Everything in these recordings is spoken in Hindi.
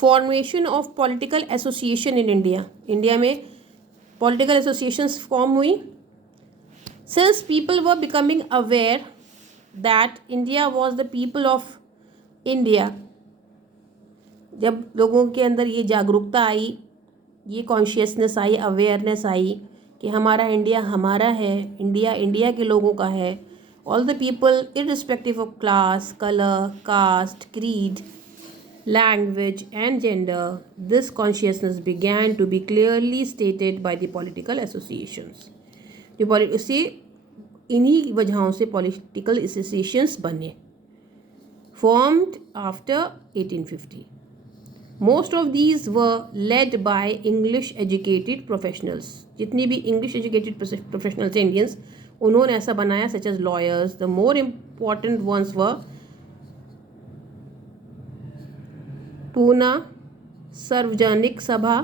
Formation of political association in India, India में पॉलिटिकल एसोसिएशंस फॉर्म हुई. Since people were becoming aware that India was the people of India, जब लोगों के अंदर ये जागरूकता आई, ये कॉन्शियसनेस आई, अवेयरनेस आई कि हमारा इंडिया हमारा है, इंडिया इंडिया के लोगों का है. All the people irrespective of class, colour, caste, creed, language and gender, this consciousness began to be clearly stated by the political associations. उससे इन्हीं वजहों से political associations बने, formed after 1850. Most of these were led by English educated professionals. जितनी भी English educated professionals थे Indians, उन्होंने ऐसा बनाया, such as lawyers. The more important ones were Poona सार्वजनिक सभा,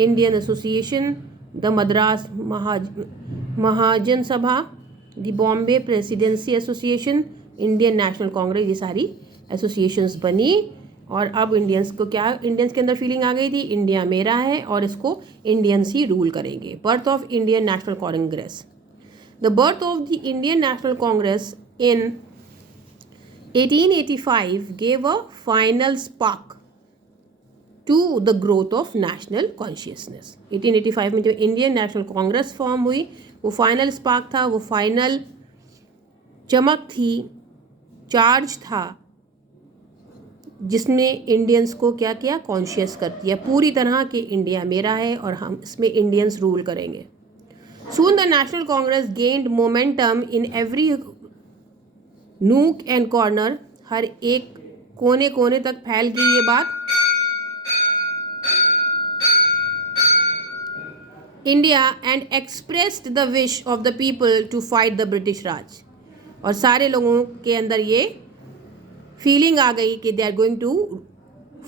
इंडियन एसोसिएशन, द मद्रास महाजन सभा, the Bombay presidency association, Indian national Congress. ये सारी एसोसिएशंस बनी और अब इंडियंस को क्या, इंडियंस के अंदर फीलिंग आ गई थी, इंडिया मेरा है और इसको इंडियंस ही रूल करेंगे. Birth of Indian national Congress. The birth of the Indian national Congress in 1885 gave a final spark to the growth of national consciousness. 1885 में जब इंडियन नेशनल कांग्रेस फॉर्म हुई, वो फाइनल स्पार्क था, वो फाइनल चमक थी, चार्ज था, जिसने इंडियंस को क्या किया, कॉन्शियस कर दिया पूरी तरह कि इंडिया मेरा है और हम इसमें इंडियंस रूल करेंगे. Soon the national congress gained momentum in every nook and corner. हर एक कोने कोने तक फैल गई ये बात. India and expressed the wish of the people to fight the British Raj. और सारे लोगों के अंदर ये फीलिंग आ गई कि they are going to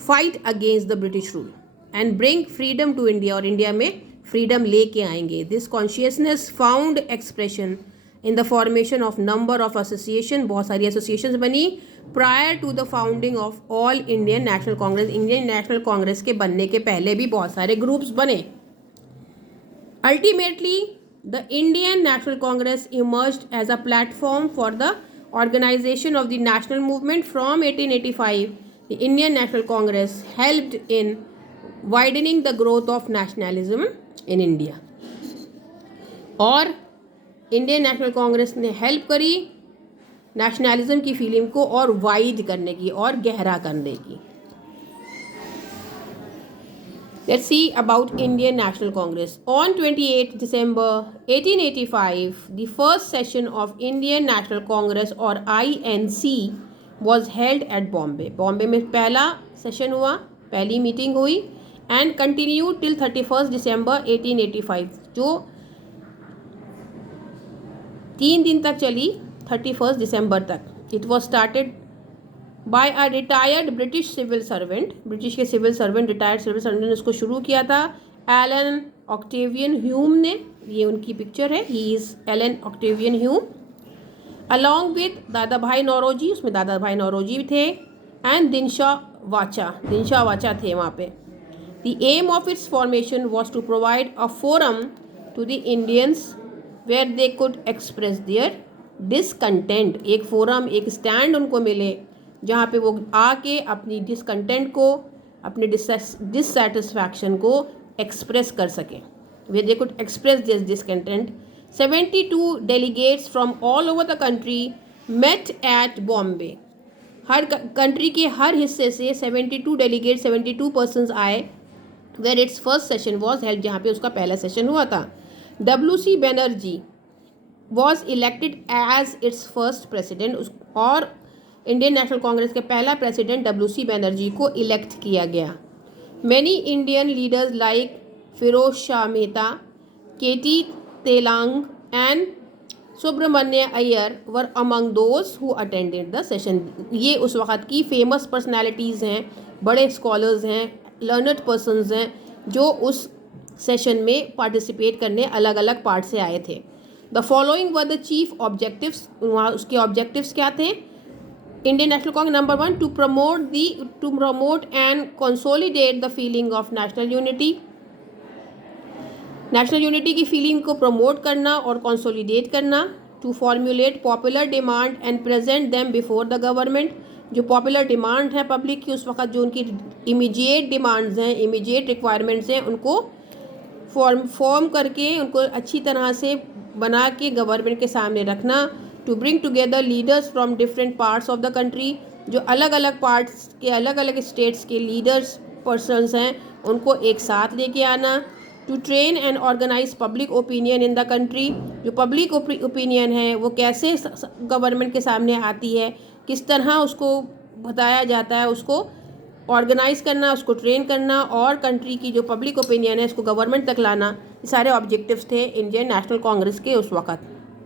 fight against the British rule and bring freedom to India, और इंडिया में फ्रीडम लेके आएंगे. This consciousness found expression in the formation of number of association. बहुत सारी एसोसिएशंस बनी prior to the founding of all Indian national Congress. Indian national Congress के बनने के पहले भी बहुत सारे ग्रुप्स बने. Ultimately, the Indian National Congress emerged as a platform for the organization of the national movement. From 1885, the Indian National Congress helped in widening the growth of nationalism in India. और इंडियन नेशनल कांग्रेस ने हेल्प करी नेशनलिज्म की फीलिंग को और वाइड करने की और गहरा करने की. Let's see about Indian National Congress. On 28 December 1885, the first session of Indian National Congress or INC was held at Bombay. Bombay में पहला सेशन हुआ, पहली मीटिंग हुई and continued till 31st December 1885, जो 3 दिन तक चली, 31st December तक. It was started by a retired British civil servant. British के civil servant, retired civil servant ने उसको शुरू किया था. एलन ऑक्टेवियन ह्यूम ने, ये उनकी पिक्चर है, he is Allan Octavian Hume, along with Dadabhai Naoroji, उसमें दादा भाई नौरोजी थे, एंड दिनशा वाचा थे वहाँ पे. The aim of its formation was to provide a forum to the Indians where they could express their discontent. एक फोरम, एक स्टैंड उनको मिले जहाँ पे वो आके अपनी डिसकंटेंट को, अपने डिससेटिस्फैक्शन को एक्सप्रेस कर सकें. वे they could express this discontent. 72 delegates from all over the country met at Bombay. हर कंट्री के हर हिस्से से 72 डेलीगेट, 72 पर्सनस आए, where its first session was held, जहाँ पे उसका पहला सेशन हुआ था. WC Banerjee was elected as its first president, और इंडियन नेशनल कांग्रेस के पहला प्रेसिडेंट WC बनर्जी को इलेक्ट किया गया. Many Indian leaders like Firoz Shah Mehta, KT Telang and Subramania Iyer were among those who attended the session. ये उस वक़्त की फेमस पर्सनालिटीज़ हैं, बड़े स्कॉलर्स हैं, लर्नड पर्सनस हैं, जो उस सेशन में पार्टिसिपेट करने अलग अलग पार्ट से आए थे. The following were the chief objectives. वहाँ उसके ऑब्जेक्टिव्स क्या थे? Indian national Congress number 1, to promote and consolidate the feeling of national unity. National unity की फीलिंग को प्रमोट करना और कंसोलिडेट करना। To formulate popular demand and present them before the government. जो पॉपुलर डिमांड है पब्लिक की उस वक्त, जो उनकी इमीडिएट डिमांड्स हैं, इमीडिएट रिक्वायरमेंट्स हैं, उनको फॉर्म करके उनको अच्छी तरह से बना के गवर्नमेंट के सामने रखना। To bring together leaders from different parts of the country. जो अलग अलग पार्ट्स के, अलग अलग स्टेट्स के लीडर्स पर्सनस हैं, उनको एक साथ लेके आना। To train and organise public opinion in the country. जो पब्लिक ओपिनियन है वो कैसे गवर्नमेंट के सामने आती है, किस तरह उसको बताया जाता है, उसको ऑर्गेनाइज करना, उसको ट्रेन करना और कंट्री की जो पब्लिक ओपिनियन है उसको गवर्नमेंट तक लाना। ये सारे ऑब्जेक्टिव्स थे इंडियन नेशनल कांग्रेस के उस वक़्त।